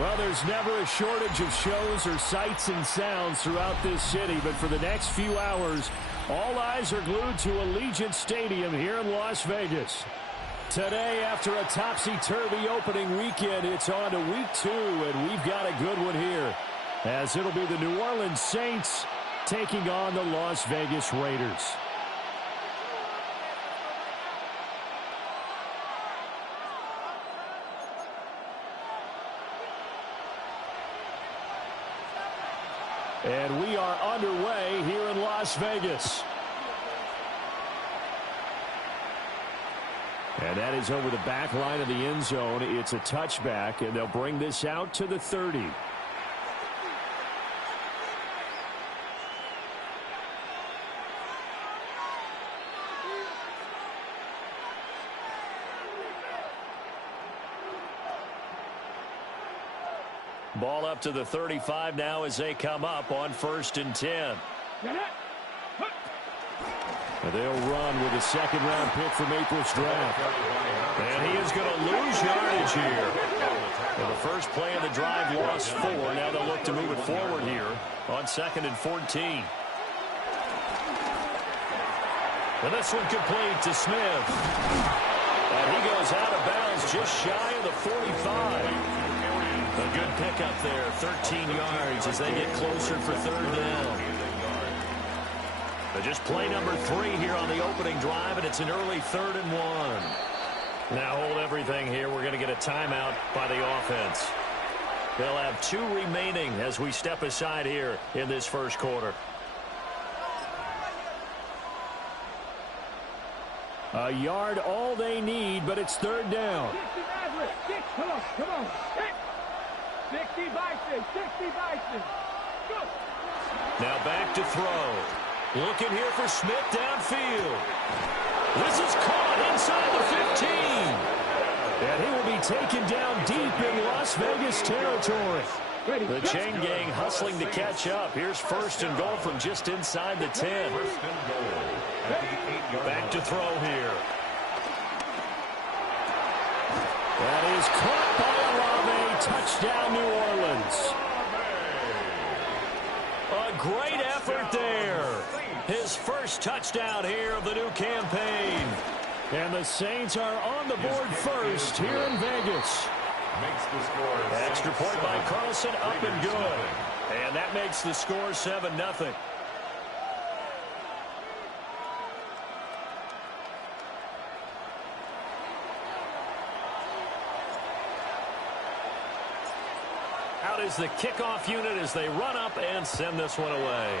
Well, there's never a shortage of shows or sights and sounds throughout this city, but for the next few hours, all eyes are glued to Allegiant Stadium here in Las Vegas. Today, after a topsy-turvy opening weekend, it's on to week 2, and we've got a good one here, as it'll be the New Orleans Saints taking on the Las Vegas Raiders. And we are underway here in Las Vegas. And that is over the back line of the end zone. It's a touchback, and they'll bring this out to the 30. Ball up to the 35 now as they come up on 1st and 10. They'll run with a second-round pick from April's draft. And he is going to lose yardage here. Well, the first play of the drive lost 4. Now they'll look to move it forward here on 2nd and 14. And this one complete to Smith. And he goes out of bounds just shy of the 45. A good pickup there, 13 yards as they get closer for 3rd down. But just play number 3 here on the opening drive, and it's an early 3rd and 1. Now hold everything here. We're going to get a timeout by the offense. They'll have 2 remaining as we step aside here in this first quarter. A yard all they need, but it's 3rd down. Come on. 60 Bison. Go. Now back to throw. Looking here for Smith downfield. This is caught inside the 15. And he will be taken down deep in Las Vegas territory. The chain gang hustling to catch up. Here's 1st and goal from just inside the 10. Back to throw here. That is caught by Olave. Touchdown, New Orleans. A great effort there. His first touchdown here of the new campaign. And the Saints are on the board first here in Vegas. Extra point by Carlson, up and good. And that makes the score 7-0. Out is the kickoff unit as they run up and send this one away.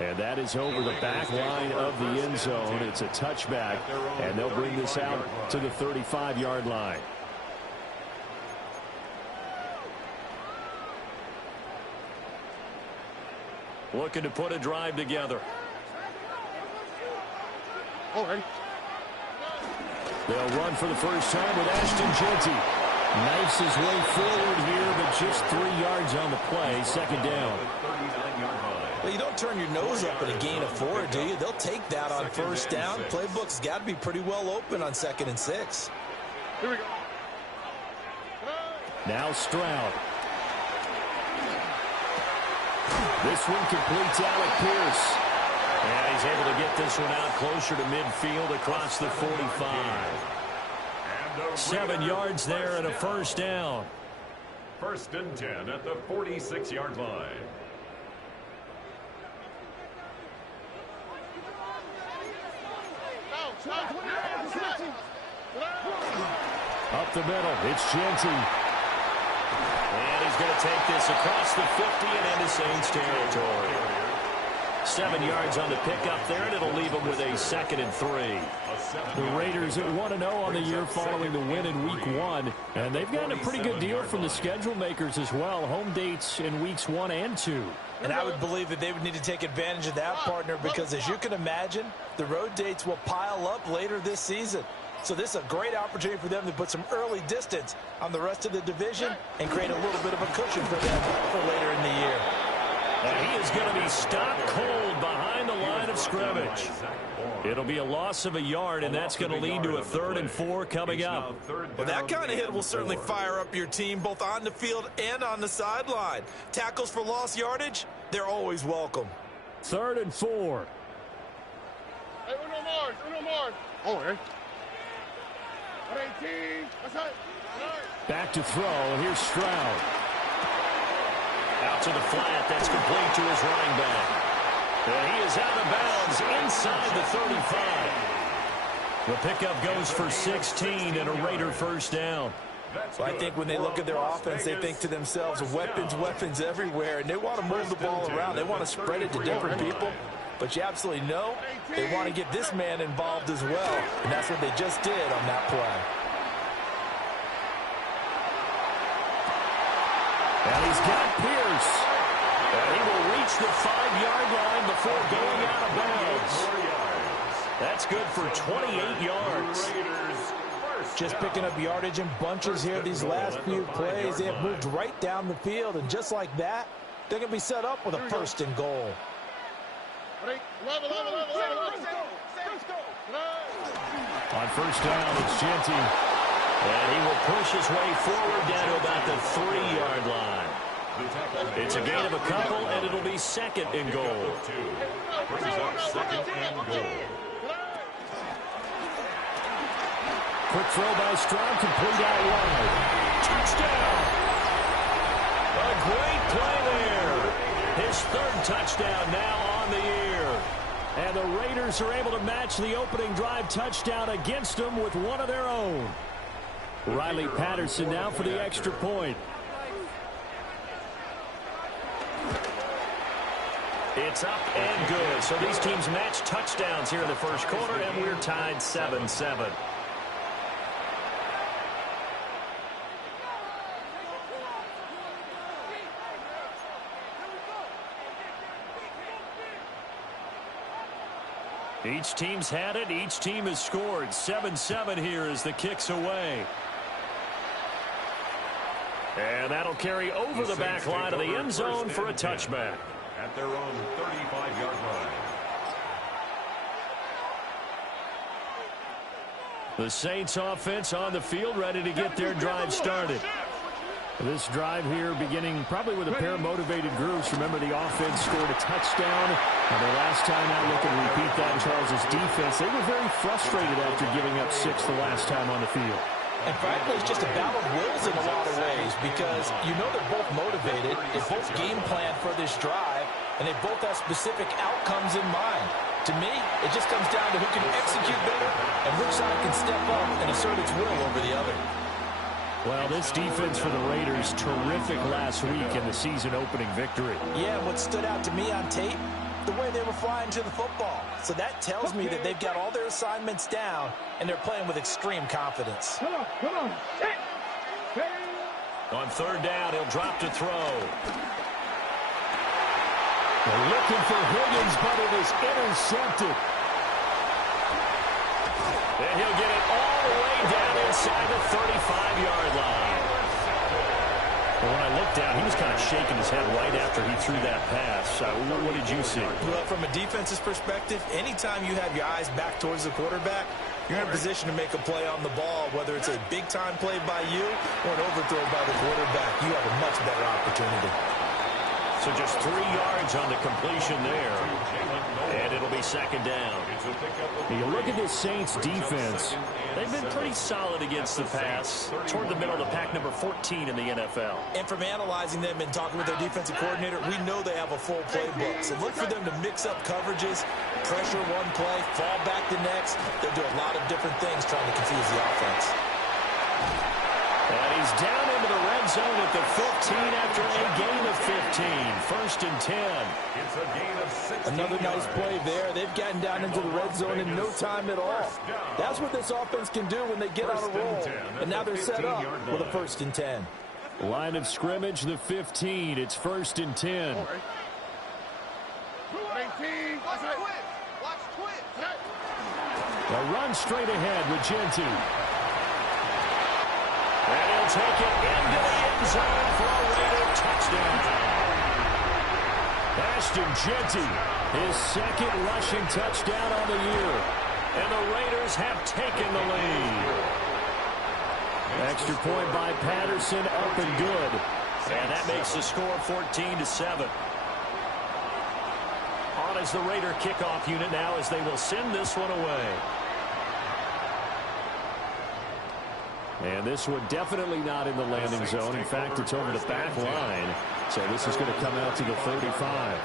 And that is over the back line of the end zone. It's a touchback, and they'll bring this out to the 35-yard line. Looking to put a drive together. All right. They'll run for the first time with Ashton Jeanty. Knifes his way forward here, but just 3 yards on the play. 2nd down. Well, you don't turn your nose up at a gain of 4, do you? They'll take that on 1st down. Playbook's got to be pretty well open on 2nd and 6. Here we go. Now Stroud. This one completes Alec Pierce. And he's able to get this one out closer to midfield across the 45. 7 yards there and a 1st down. 1st and 10 at the 46-yard line. Up the middle, it's Jeanty. And he's going to take this across the 50 and into Saints territory. 7 yards on the pickup there, and it'll leave them with a 2nd and 3. The Raiders at 1-0 on the year following the win in Week 1. And they've gotten a pretty good deal from the schedule makers as well. Home dates in Weeks 1 and 2. And I would believe that they would need to take advantage of that, partner, because as you can imagine, the road dates will pile up later this season. So this is a great opportunity for them to put some early distance on the rest of the division and create a little bit of a cushion for them for later in the year. And he is going to be stopped cold behind the line of scrimmage. It'll be a loss of a yard, and that's going to lead to a 3rd and 4 coming up. Well, that kind of hit will certainly fire up your team both on the field and on the sideline. Tackles for lost yardage, they're always welcome. 3rd and 4. Hey, uno more. Oh, hey. 18. That's it. Back to throw, and here's Stroud. Out to the flat. That's complete to his running back. And he is out of bounds inside the 35. The pickup goes for 16 and a Raider first down. So I think when they look at their offense, they think to themselves, weapons everywhere, and they want to move the ball around. They want to spread it to different people. But you absolutely know they want to get this man involved as well, and that's what they just did on that play. And he's got Pierce. And he will reach the 5-yard line before going out of bounds. That's good for 28 yards. Just picking up yardage in bunches here these last few plays. They have moved right down the field, and just like that, they're going to be set up with a 1st and goal. On first down, it's Genty. And he will push his way forward down to about the 3-yard line. It's a gain of a couple, and it'll be 2nd and goal. Quick throw by Stroud, complete out wide. Touchdown! A great play there. His 3rd touchdown now on the year. And the Raiders are able to match the opening drive touchdown against them with one of their own. Riley Patterson now for the extra point. It's up and good. So these teams match touchdowns here in the first quarter, and we're tied 7-7. Each team's had it. Each team has scored. 7-7 here as the kick's away. And that'll carry over the back line of the end zone for a touchback. At their own 35-yard line. The Saints offense on the field, ready to get their drive started. This drive here beginning probably with a pair of motivated groups. Remember, the offense scored a touchdown. And the last time out, look and repeat that, Charles' defense. They were very frustrated after giving up 6 the last time on the field. And frankly, it's just a battle of wills in a lot of ways because you know they're both motivated, they both game plan for this drive, and they both have specific outcomes in mind. To me, it just comes down to who can execute better and which side can step up and assert its will over the other. Well, this defense for the Raiders, terrific last week in the season-opening victory. Yeah, what stood out to me on tape, the way they were flying to the football. So that tells me that they've got all their assignments down, and they're playing with extreme confidence. Come on. On 3rd down, he'll drop to throw. They're looking for Higgins, but it is intercepted. And he'll get it all the way down inside the 35-yard line. Well, when I looked down, he was kind of shaking his head right after he threw that pass. What did you see? Well, from a defense's perspective, anytime you have your eyes back towards the quarterback, you're in a position to make a play on the ball, whether it's a big-time play by you or an overthrow by the quarterback. You have a much better opportunity. So just 3 yards on the completion there. And it'll be 2nd down. You look at this Saints defense. They've been pretty solid against the pass. Toward the middle of the pack, number 14 in the NFL. And from analyzing them and talking with their defensive coordinator, we know they have a full playbook. So look for them to mix up coverages, pressure one play, fall back the next. They'll do a lot of different things trying to confuse the offense. And he's down into the red zone at the 15 after a gain of 15. 1st and 10. It's a gain of 16. Another nice play there. They've gotten down into the red zone in no time at all. That's what this offense can do when they get on a roll. And now they're set up with a 1st and 10. Line of scrimmage, the 15. It's 1st and 10. A run straight ahead with Genty. And he'll take it into the end zone for a Raider touchdown. Genty, his second rushing touchdown on the year. And the Raiders have taken the lead. Extra point by Patterson, up and good. And that makes the score 14-7. On as the Raider kickoff unit now as they will send this one away. And this one definitely not in the landing zone. In fact, it's over the back line. So this is going to come out to the 35.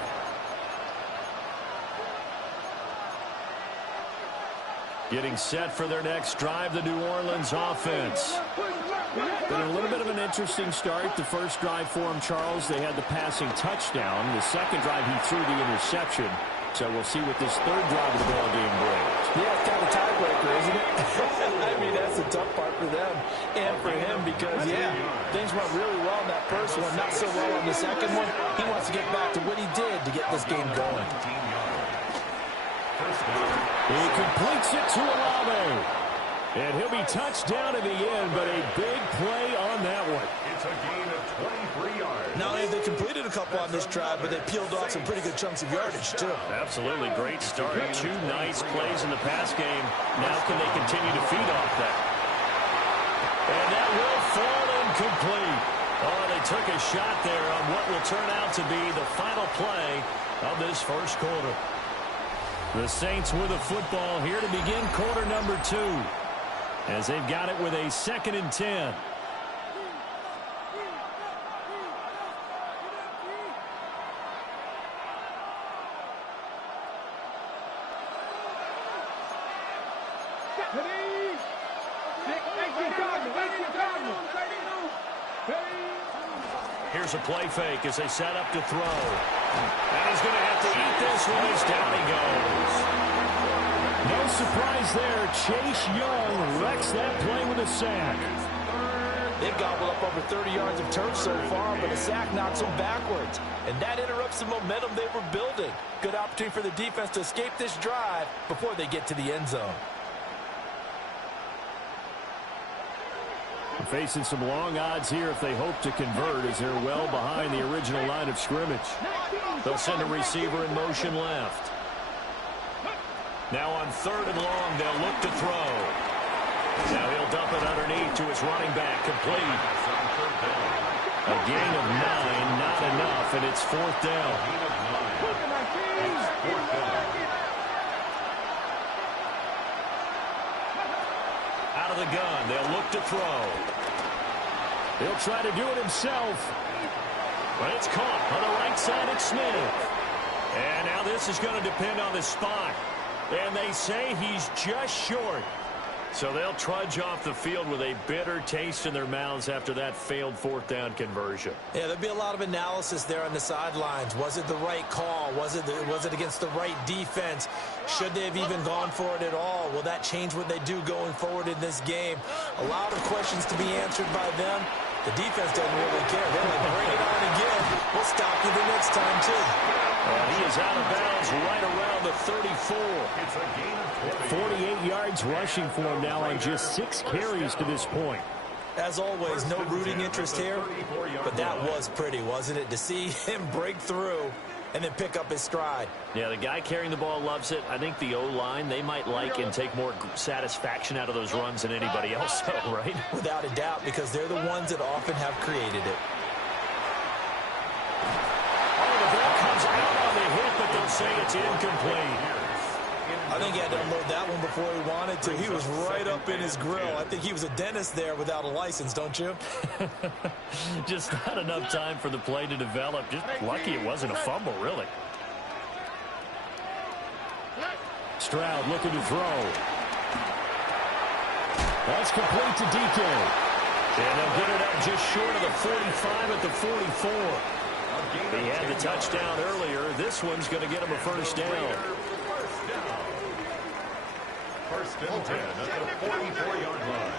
Getting set for their next drive, the New Orleans offense. Been a little bit of an interesting start. The first drive for him, Charles, they had the passing touchdown. The second drive, he threw the interception. So we'll see what this third drive of the ball game brings. Yeah, it's kind of a tiebreaker, isn't it? I mean, that's the tough part for them and for him because, yeah, things went really well in that first one, not so well on the second one. He wants to get back to what he did to get this game going. He completes it to Olave. And he'll be touched down in the end, but a big play on that one. It's a gain of 23 yards. Not only have they completed a couple on this drive, but they peeled off some pretty good chunks of yardage, too. Absolutely great start. Two nice plays in the pass game. Now can they continue to feed off that? And that will fall incomplete. Oh, they took a shot there on what will turn out to be the final play of this first quarter. The Saints with a football here to begin quarter number 2. As they've got it with a 2nd and 10. Here's a play fake as they set up to throw. And he's going to have to eat this one as down he goes. No surprise there. Chase Young wrecks that play with a sack. They've gobbled up over 30 yards of turf so far, but a sack knocks them backwards. And that interrupts the momentum they were building. Good opportunity for the defense to escape this drive before they get to the end zone. Facing some long odds here if they hope to convert as they're well behind the original line of scrimmage. They'll send a receiver in motion left. Now on 3rd and long, they'll look to throw. Now he'll dump it underneath to his running back, complete. A gain of 9, not enough, and it's 4th down. Out of the gun, they'll look to throw. He'll try to do it himself. But it's caught on the right side of Smith. And now this is going to depend on the spot. And they say he's just short. So they'll trudge off the field with a bitter taste in their mouths after that failed 4th down conversion. Yeah, there'll be a lot of analysis there on the sidelines. Was it the right call? Was it against the right defense? Should they have even gone for it at all? Will that change what they do going forward in this game? A lot of questions to be answered by them. The defense doesn't really care. They're like, bring it on again. We'll stop you the next time, too. And he is out of bounds right around the 34. It's a gain of 48 yards rushing for him now on just 6 carries to this point. As always, no rooting interest here, but that was pretty, wasn't it? To see him break through and then pick up his stride. Yeah, the guy carrying the ball loves it. I think the O-line, they might like and take more satisfaction out of those runs than anybody else, though, right? Without a doubt, because they're the ones that often have created it. Oh, the ball comes out on the hit, but they'll say it's incomplete. I think he had to unload that one before he wanted to. He was right up in his grill. I think he was a dentist there without a license, don't you? Just not enough time for the play to develop. Just lucky it wasn't a fumble, really. Stroud looking to throw. That's complete to DK. And they'll get it up just short of the 45 at the 44. He had the touchdown earlier. This one's going to get him a first down. 1st and 10 at the 44-yard line.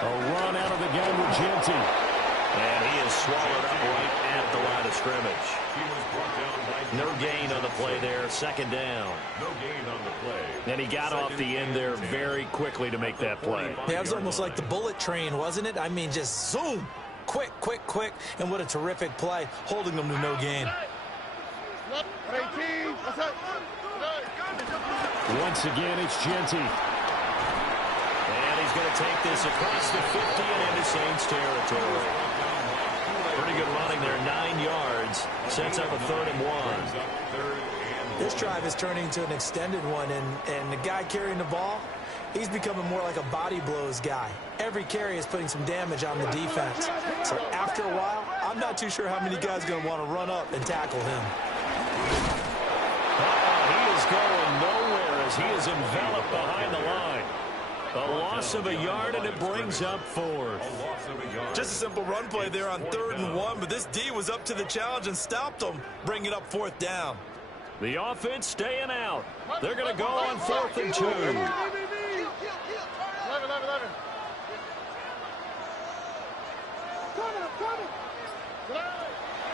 A run out of the gun with Genty. And he is swallowed up right at the line of scrimmage. He was brought down by no gain on the play there. 2nd down. No gain on the play. And he got off the end there very quickly to make that play. Yeah, it was almost like the bullet train, wasn't it? I mean, just zoom. Quick, quick, quick. And what a terrific play, holding them to no gain. 18. That's it. Once again, it's Genty. And he's going to take this across the 50 and into Saints territory. Pretty good running there, 9 yards. Sets up a 3rd and 1. This drive is turning into an extended one, and the guy carrying the ball, he's becoming more like a body blows guy. Every carry is putting some damage on the defense. So after a while, I'm not too sure how many guys are going to want to run up and tackle him. He is going nowhere as he is enveloped behind the line. A loss of a yard, and it brings up 4th. Just a simple run play there on 3rd and 1, but this D was up to the challenge and stopped him, bringing up 4th down. The offense staying out. They're going to go on 4th and 2. 11.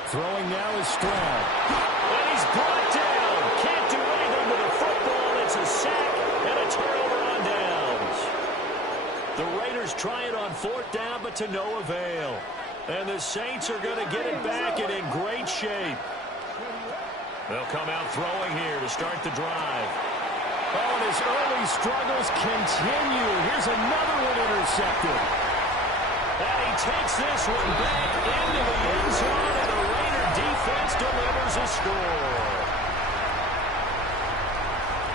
Throwing now is Stroud. And he's brought down. Can't do anything with the football. It's a sack and a turnover on downs. The Raiders try it on 4th down, but to no avail. And the Saints are going to get it back and in great shape. They'll come out throwing here to start the drive. Oh, and his early struggles continue. Here's another one intercepted. And he takes this one back into the end zone, and the Raider defense delivers a score.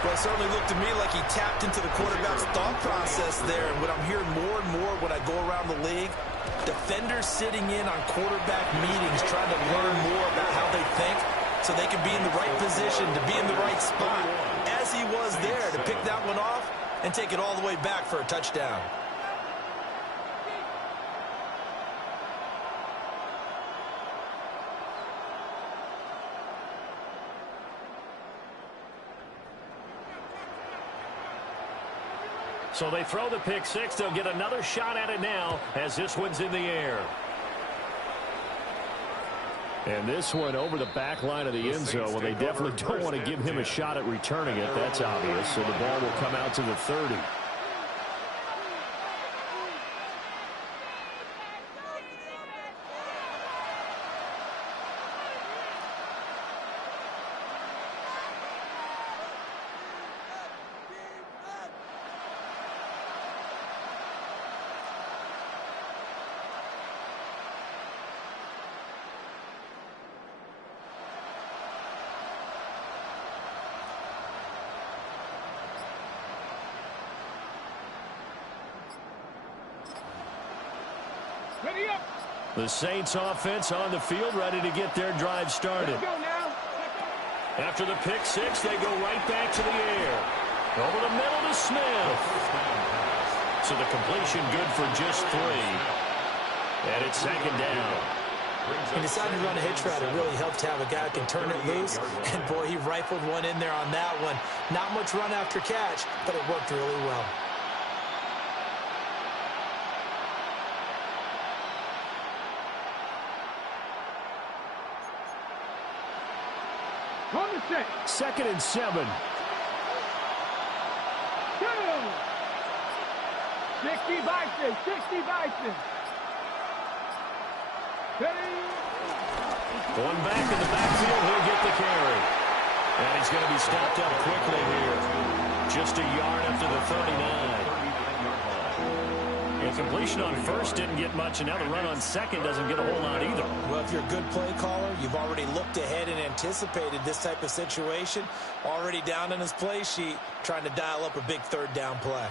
Well, it certainly looked to me like he tapped into the quarterback's thought process there. And what I'm hearing more and more when I go around the league, defenders sitting in on quarterback meetings trying to learn more about how they think so they can be in the right position to be in the right spot, as he was there to pick that one off and take it all the way back for a touchdown. So they throw the pick 6. They'll get another shot at it now as this one's in the air. And this one over the back line of the end zone. Well, they definitely don't want to give him a shot at returning it. That's obvious. So the ball will come out to the 30. The Saints offense on the field, ready to get their drive started. After the pick 6, they go right back to the air. Over the middle to Smith. So the completion good for just 3. And it's 2nd down. He decided to run a hitch route. It really helped to have a guy who can turn it loose. And, boy, he rifled one in there on that one. Not much run after catch, but it worked really well. Second and 7. 60 Bison. 60 Bison. One back in the backfield. He'll get the carry. And he's going to be stopped up quickly here. Just a yard after the 39. The completion on 1st didn't get much, and now the run on 2nd doesn't get a whole lot either. Well, if you're a good play caller, you've already looked ahead and anticipated this type of situation. Already down in his play sheet, trying to dial up a big 3rd down play.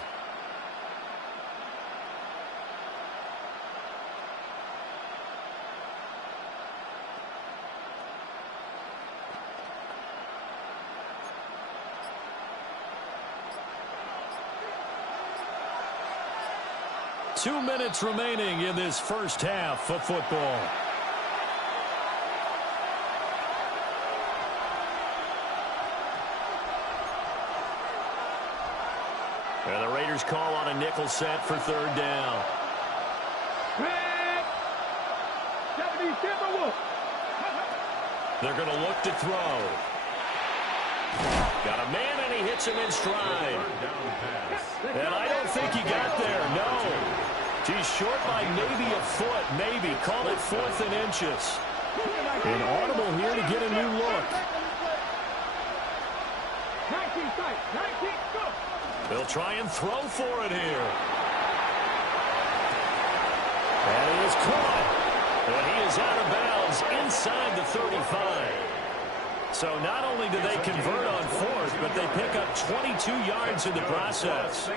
Two minutes remaining in this first half of football. And the Raiders call on a nickel set for 3rd down. They're going to look to throw. Got a man, and he hits him in stride. And I don't think he got there, no. He's short by maybe a foot, maybe. Call it 4th and inches. An audible here to get a new look. Onside. 19. Go. They'll try and throw for it here. And he is caught. And he is out of bounds inside the 35. So not only do they convert on fourth, but they pick up 22 yards in the process.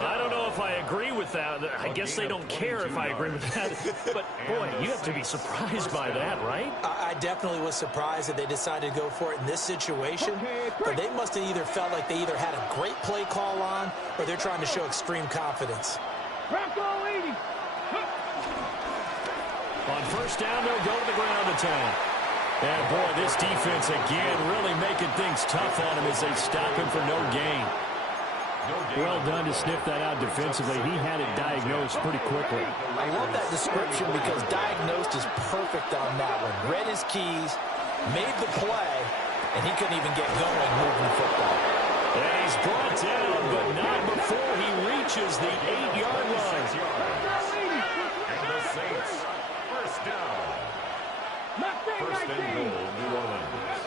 I don't know if I agree with that. I guess they don't care if I agree with that. But, boy, you have to be surprised by that, right? I definitely was surprised that they decided to go for it in this situation. But they must have either felt like they either had a great play call on or they're trying to show extreme confidence. Bronco 80. On first down, they'll go to the ground attack. And, boy, this defense, again, really making things tough on him as they stop him for no gain. Well done to sniff that out defensively. He had it diagnosed pretty quickly. I love that description because diagnosed is perfect on that one. Read his keys, made the play, and he couldn't even get going moving the football. And he's brought down, but not before he reaches the 8-yard line. And the Saints, first down. First and goal, New Orleans.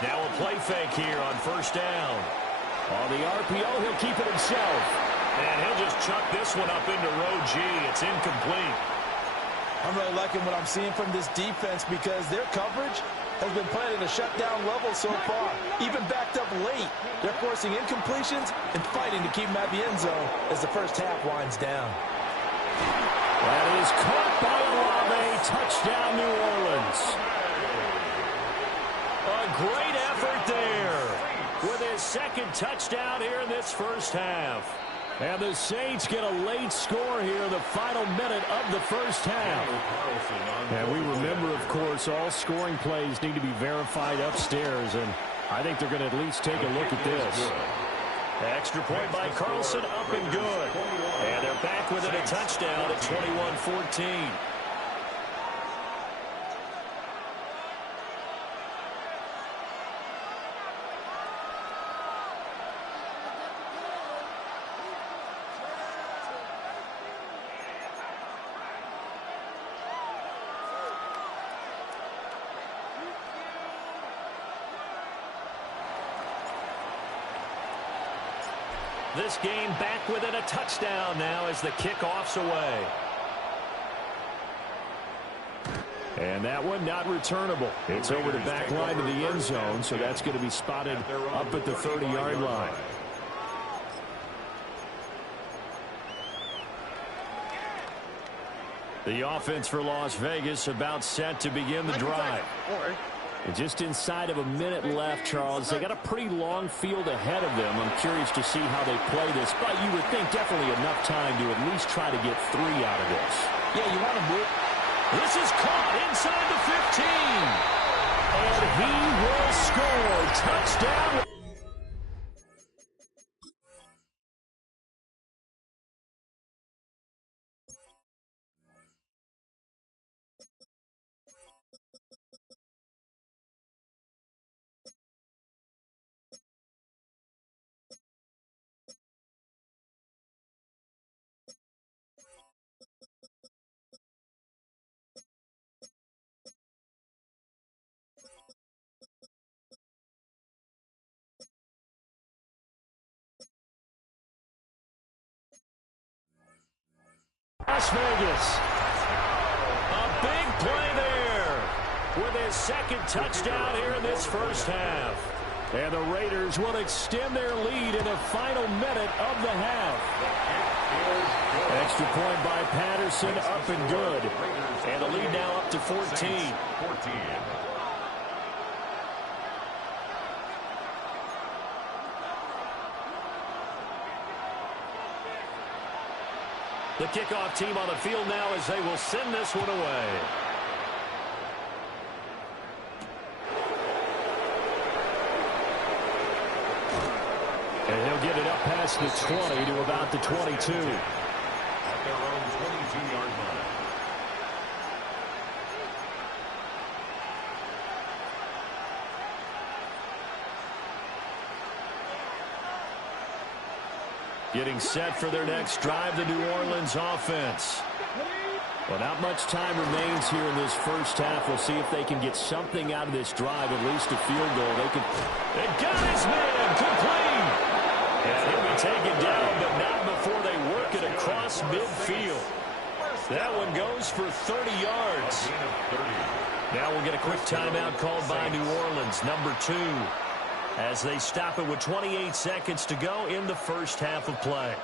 Now a play fake here on first down. On the RPO, he'll keep it himself. And he'll just chuck this one up into row G. It's incomplete. I'm really liking what I'm seeing from this defense because their coverage has been playing at a shutdown level so far. Even backed up late. They're forcing incompletions and fighting to keep them at the end zone as the first half winds down. That is caught by Olave. Touchdown, New Orleans. A great effort there with his second touchdown here in this first half. And the Saints get a late score here in the final minute of the first half. And we remember, of course, all scoring plays need to be verified upstairs, and I think they're going to at least take a look at this. Extra point by Carlson, up and good. And they're back within a touchdown at 21-14. This game back within a touchdown now as the kickoff's away. And that one not returnable. It's over the back line of the end zone, so that's going to be spotted up at the 30-yard line. The offense for Las Vegas about set to begin the drive. And just inside of a minute left, Charles. They got a pretty long field ahead of them. I'm curious to see how they play this, but you would think definitely enough time to at least try to get 3 out of this. Yeah, you want to move. This is caught inside the 15. And he will score. Touchdown. Las Vegas. A big play there with his second touchdown here in this first half. And the Raiders will extend their lead in the final minute of the half. Extra point by Patterson, up and good. And the lead now up to 14. The kickoff team on the field now as they will send this one away. And he'll get it up past the 20 to about the 22. At their own 22-yard line. Getting set for their next drive, the New Orleans offense. Well, not much time remains here in this first half. We'll see if they can get something out of this drive, at least a field goal. They got his man complete. And he'll be taken down, but not before they work it across midfield. That one goes for 30 yards. Now we'll get a quick timeout called by New Orleans, number 2, as they stop it with 28 seconds to go in the first half of play.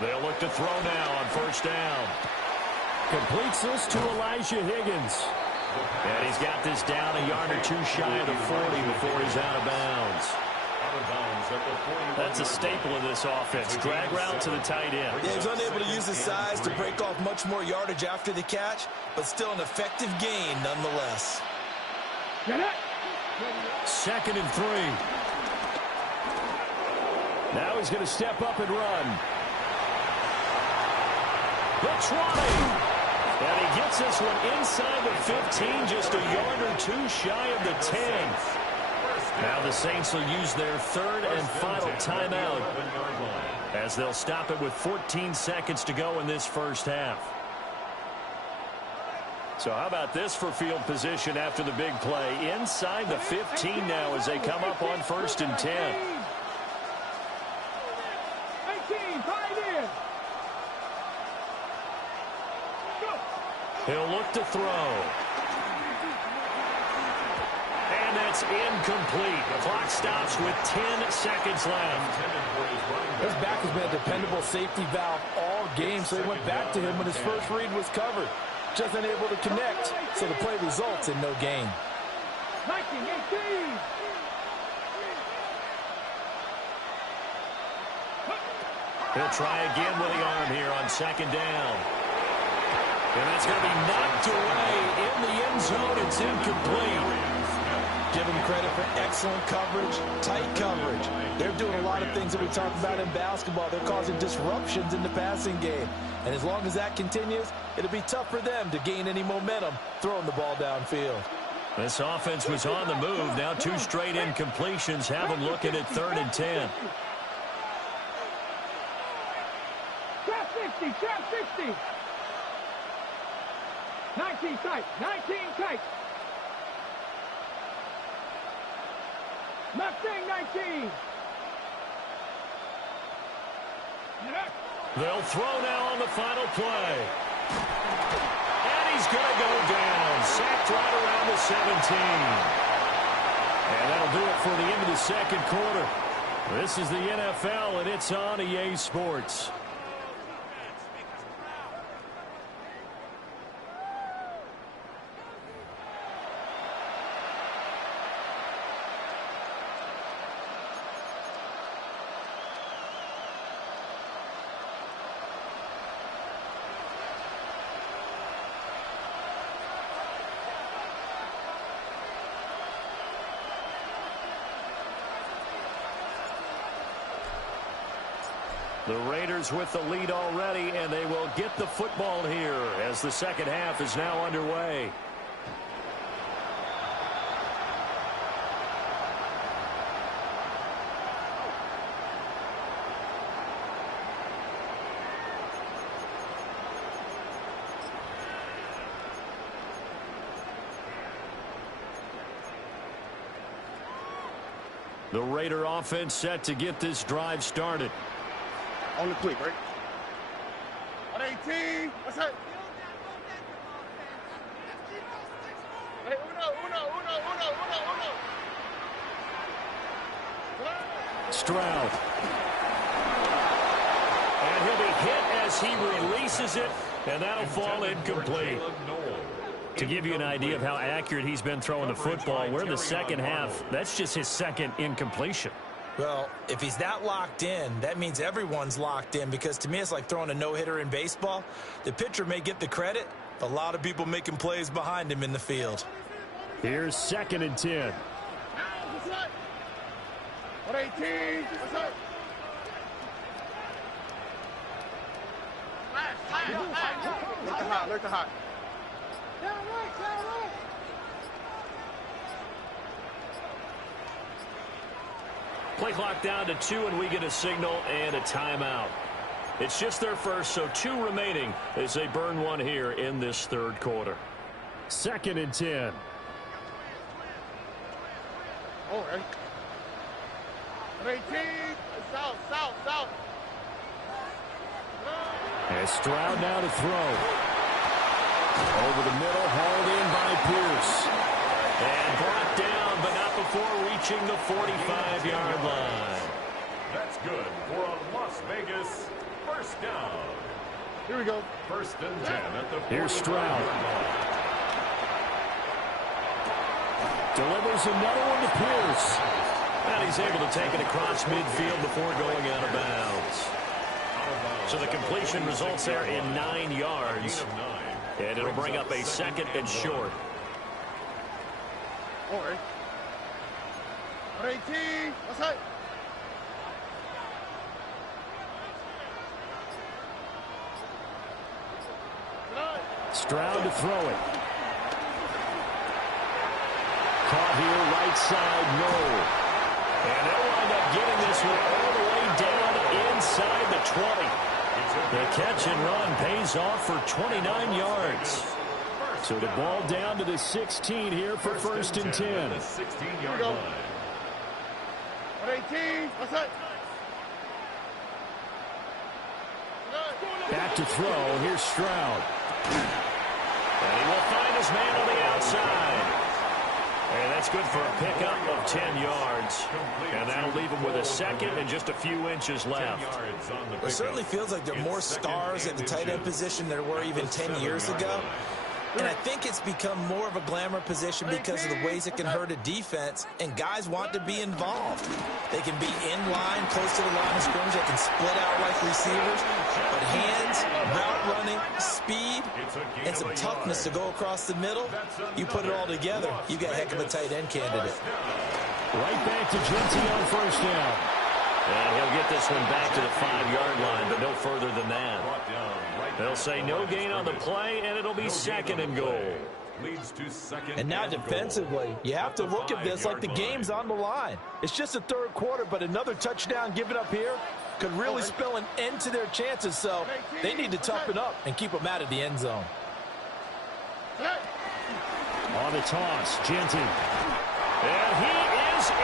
They'll look to throw now on first down. Completes this to Elijah Higgins. And he's got this down a yard or 2 shy of the 40 before he's out of bounds. That's a staple of this offense. Drag route to the tight end. Yeah, he's unable to use his size to break off much more yardage after the catch, but still an effective gain nonetheless. 2nd and 3. Now he's going to step up and run. The try. And he gets this one inside the 15, just a yard or 2 shy of the 10. Now the Saints will use their 3rd and final timeout as they'll stop it with 14 seconds to go in this first half. So how about this for field position after the big play? Inside the 15 now as they come up on 1st and 10. He'll look to throw. And that's incomplete. The clock stops with 10 seconds left. His back has been a dependable safety valve all game, so he went back to him when his first read was covered. Just unable to connect, so the play results in no gain. He'll try again with the arm here on 2nd down. And that's going to be knocked away in the end zone. It's incomplete. Give him credit for excellent coverage, tight coverage. They're doing a lot of things that we talked about in basketball. They're causing disruptions in the passing game. And as long as that continues, it'll be tough for them to gain any momentum throwing the ball downfield. This offense was on the move. Now 2 straight incompletions have them looking at 3rd and 10. Trap 60. 19 tight. Mustang 19. They'll throw now on the final play. And he's going to go down. Sacked right around the 17. And that'll do it for the end of the 2nd quarter. This is the NFL, and it's on EA Sports. The Raiders with the lead already, and they will get the football here as the 2nd half is now underway. The Raider offense set to get this drive started. On the quick, right? On 18. What's that? Hey, uno. Stroud. And he'll be hit as he releases it, and that'll fall incomplete. To give you an idea of how accurate he's been throwing the football, we're in the 2nd half. That's just his 2nd incompletion. Well, if he's that locked in, that means everyone's locked in, because to me it's like throwing a no-hitter in baseball. The pitcher may get the credit, but a lot of people making plays behind him in the field. Here's 2nd and 10. On 18. What's up? Alert the hot. Down right, down right. Play clock down to 2, and we get a signal and a timeout. It's just their first, so 2 remaining as they burn one here in this third quarter. 2nd and 10. Oh, ready. 18. South, south, south. And Stroud now to throw. Over the middle, hauled in by Pierce. And brought down, but not before reaching the 45-yard line. That's good for a Las Vegas first down. Here we go. 1st and 10 at the 45-yard Here's Stroud. line. Delivers another one to Pierce. And he's able to take it across midfield before going out of bounds. So the completion results there in 9 yards. And it'll bring up a 2nd and short. Oh, ready. 18. What's that? Stroud to throw it. Caught here, right side, no. And they'll wind up getting this one all the way down inside the 20. The catch and run pays off for 29 yards. So the ball down to the 16 here for 1st and 10. The 16-yard line. 18. What's that? Back to throw. Here's Stroud. And he will find his man on the outside. And that's good for a pickup of 10 yards. And that'll leave him with a 2nd and just a few inches left. It certainly feels like there are more stars at the tight end position than there were even 10 years ago. And I think it's become more of a glamour position because of the ways it can hurt a defense, and guys want to be involved. They can be in line, close to the line of scrimmage. They can split out like receivers. But hands, route running, speed, and some toughness to go across the middle, you put it all together, you got a heck of a tight end candidate. Right back to Genty on 1st down. And he'll get this one back to the 5-yard line, but no further than that. They'll say no gain on the play, and it'll be 2nd and goal. And now defensively, you have to look at this like the game's on the line. It's just the third quarter, but another touchdown given up here could really spell an end to their chances, so they need to toughen up and keep them out of the end zone. On the toss, Genty. And he is in.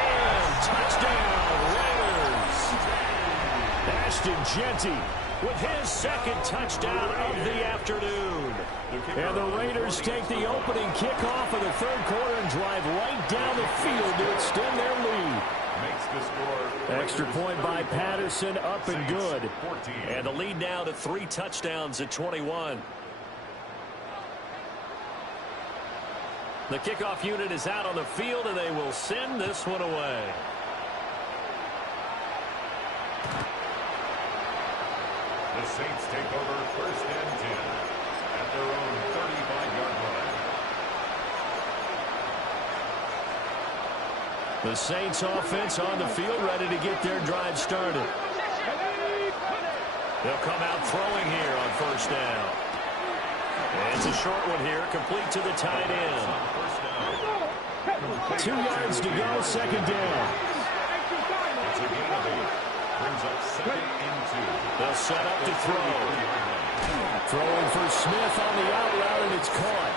Touchdown, Raiders. Ashton Genty with his 2nd touchdown of the afternoon. And the Raiders take the opening kickoff of the third quarter and drive right down the field to extend their lead. Extra point by Patterson, up and good. And the lead now to 3 touchdowns at 21. The kickoff unit is out on the field, and they will send this one away. The Saints take over 1st and 10 at their own 35-yard line. The Saints offense on the field, ready to get their drive started. They'll come out throwing here on 1st down. And it's a short one here, complete to the tight end. 2 yards to go, 2nd down. It's a gain of 8. Brings up 2nd and 2. They'll set up to throw. Throwing for Smith on the out route, and it's caught.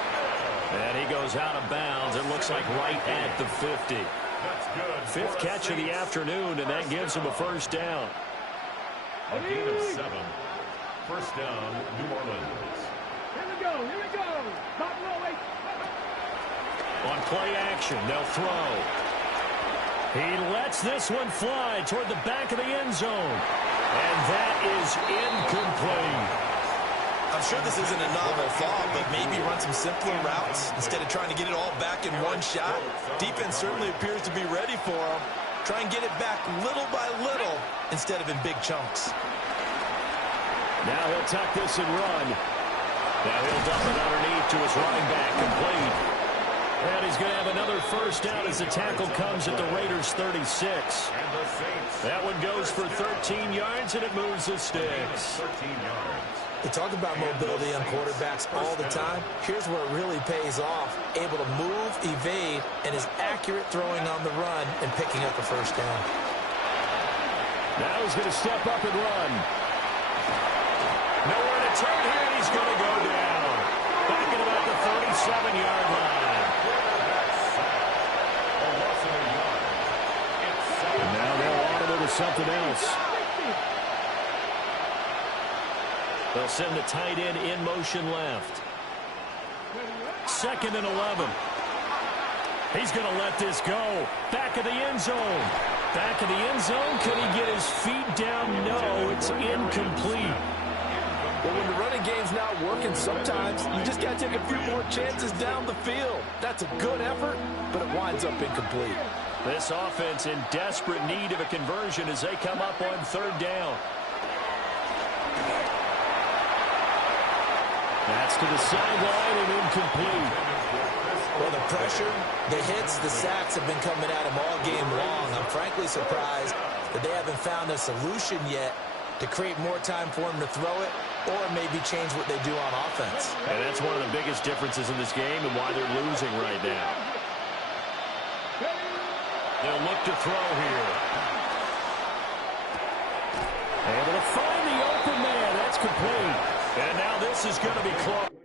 And he goes out of bounds. It looks like right at the 50. That's good. 5th catch of the afternoon, and that gives him a 1st down. A gain of 7. 1st down, New Orleans. Here we go, here we go. Stop rolling. On play action, they'll throw. He lets this one fly toward the back of the end zone. And that is incomplete. I'm sure this isn't a novel thought, but maybe run some simpler routes instead of trying to get it all back in one shot. Defense certainly appears to be ready for him. Try and get it back little by little instead of in big chunks. Now he'll tuck this and run. Now he'll dump it underneath to his running back, complete. And he's going to have another 1st down as the tackle comes at the Raiders' 36. And the Saints. That one goes for 13 yards, and it moves the sticks. 13 yards. We talk about mobility on quarterbacks all the time. Here's where it really pays off. Able to move, evade, and is accurate throwing on the run and picking up a first down. Now he's going to step up and run. Nowhere to turn here, and he's going to go down. Back at about the 37-yard line. And now they'll audible to something else. They'll send the tight end in motion left. 2nd and 11. He's going to let this go. Back of the end zone. Back of the end zone. Can he get his feet down? No, it's incomplete. Well, when the running game's not working, sometimes you just got to take a few more chances down the field. That's a good effort, but it winds up incomplete. This offense in desperate need of a conversion as they come up on 3rd down. That's to the sideline and incomplete. Well, the pressure, the hits, the sacks have been coming at him all game long. I'm frankly surprised that they haven't found a solution yet to create more time for him to throw it or maybe change what they do on offense. And that's one of the biggest differences in this game and why they're losing right now. They'll look to throw here. Able to find the open man. That's complete. And now this is going to be close.